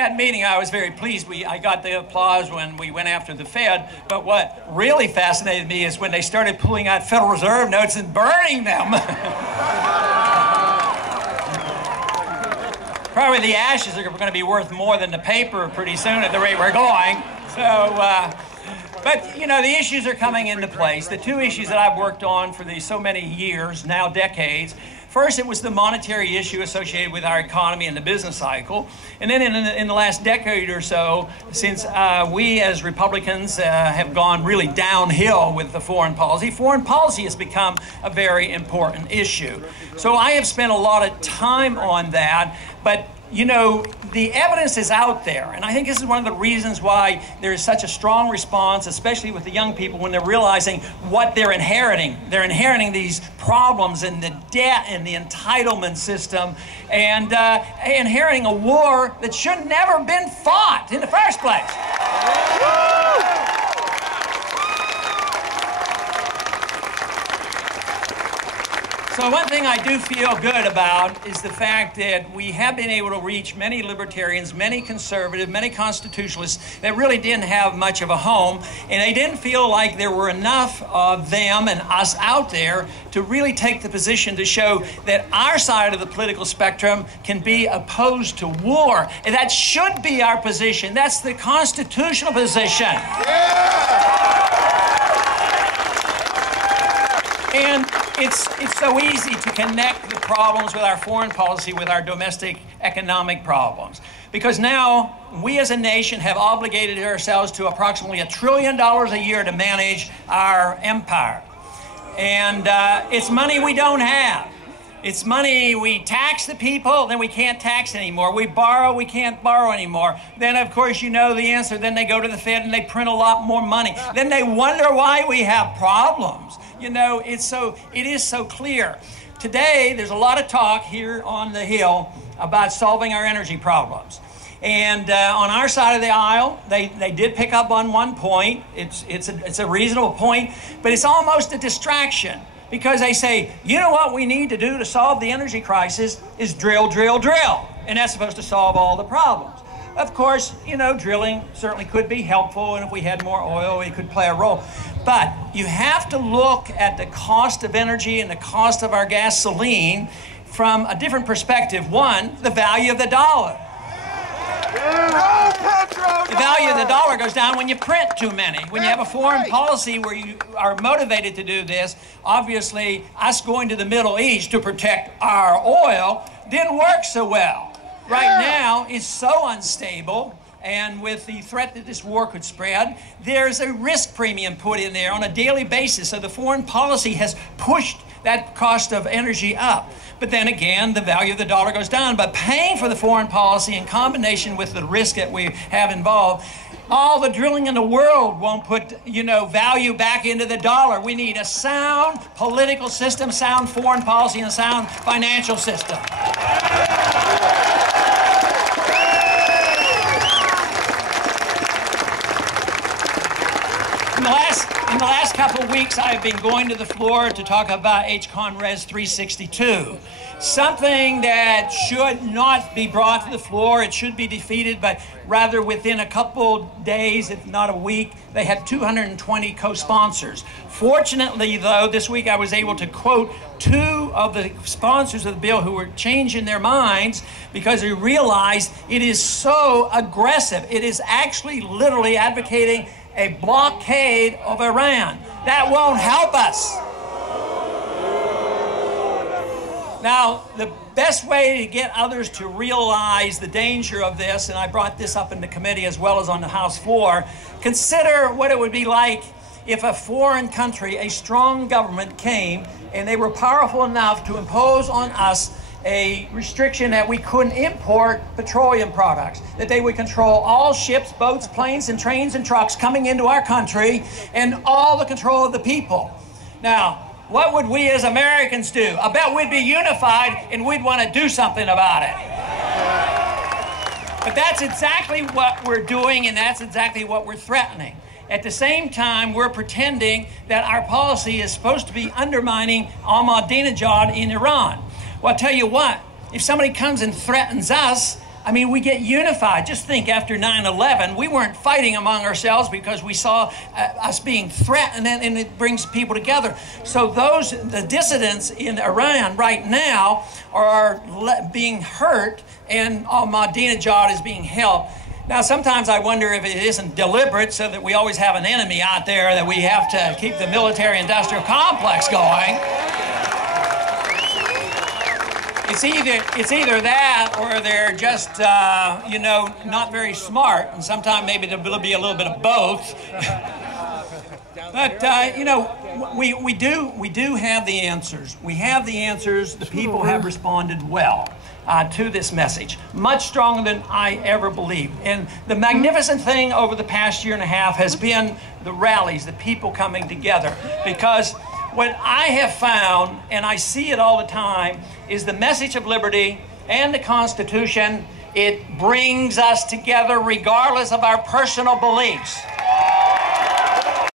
that meeting, I was very pleased. I got the applause when we went after the Fed, but what really fascinated me is when they started pulling out Federal Reserve notes and burning them. Probably the ashes are going to be worth more than the paper pretty soon at the rate we're going. So, but, you know, the issues are coming into place. The two issues that I've worked on for so many years, now decades. First, it was the monetary issue associated with our economy and the business cycle. And then in the last decade or so, since we as Republicans have gone really downhill with the foreign policy has become a very important issue. So I have spent a lot of time on that, but you know, the evidence is out there, and I think this is one of the reasons why there is such a strong response, especially with the young people, when they're realizing what they're inheriting. They're inheriting these problems and the debt and the entitlement system, and inheriting a war that should never have been fought in the first place. So one thing I do feel good about is the fact that we have been able to reach many libertarians, many conservatives, many constitutionalists that really didn't have much of a home, and they didn't feel like there were enough of them and us out there to really take the position to show that our side of the political spectrum can be opposed to war. And that should be our position. That's the constitutional position. And it's so easy to connect the problems with our foreign policy with our domestic economic problems. Because now we as a nation have obligated ourselves to approximately $1 trillion a year to manage our empire. And it's money we don't have. It's money we tax the people, then we can't tax anymore. We borrow, we can't borrow anymore. Then, of course, you know the answer. Then they go to the Fed and they print a lot more money. Then they wonder why we have problems. You know, it is so clear. Today, there's a lot of talk here on the Hill about solving our energy problems. And on our side of the aisle, they did pick up on one point. It's a reasonable point, but it's almost a distraction. Because they say, you know what we need to do to solve the energy crisis is drill, drill, drill. And that's supposed to solve all the problems. Of course, you know, drilling certainly could be helpful, and if we had more oil, it could play a role. But you have to look at the cost of energy and the cost of our gasoline from a different perspective. One, the value of the dollar. The value of the dollar goes down when you print too many. When you have a foreign policy where you are motivated to do this, obviously us going to the Middle East to protect our oil didn't work so well. Right now, it's so unstable, and with the threat that this war could spread, there's a risk premium put in there on a daily basis. So the foreign policy has pushed that cost of energy up. But then again, the value of the dollar goes down. But paying for the foreign policy in combination with the risk that we have involved, all the drilling in the world won't put, you know, value back into the dollar. We need a sound political system, sound foreign policy, and a sound financial system. In the last couple of weeks, I've been going to the floor to talk about H-Con Res 362, something that should not be brought to the floor. It should be defeated, but rather within a couple days, if not a week, they had 220 co-sponsors. Fortunately, though, this week I was able to quote two of the sponsors of the bill who were changing their minds because they realized it is so aggressive. It is actually literally advocating a blockade of Iran. That won't help us. Now, the best way to get others to realize the danger of this, and I brought this up in the committee as well as on the House floor, consider what it would be like if a foreign country, a strong government came and they were powerful enough to impose on us a restriction that we couldn't import petroleum products, that they would control all ships, boats, planes, and trains and trucks coming into our country, and all the control of the people. Now, what would we as Americans do? I bet we'd be unified and we'd want to do something about it. But that's exactly what we're doing, and that's exactly what we're threatening. At the same time, we're pretending that our policy is supposed to be undermining Ahmadinejad in Iran. Well, I'll tell you what, if somebody comes and threatens us, I mean, we get unified. Just think, after 9/11, we weren't fighting among ourselves because we saw us being threatened, and it brings people together. So the dissidents in Iran right now are being hurt, and Ahmadinejad is being helped. Now, sometimes I wonder if it isn't deliberate, so that we always have an enemy out there that we have to keep the military-industrial complex going. It's either that, or they're just, not very smart, and sometimes maybe there'll be a little bit of both. But, we do have the answers. We have the answers. The people have responded well to this message, much stronger than I ever believed. And the magnificent thing over the past year and a half has been the rallies, the people coming together. Because what I have found, and I see it all the time, is the message of liberty and the Constitution. It brings us together regardless of our personal beliefs.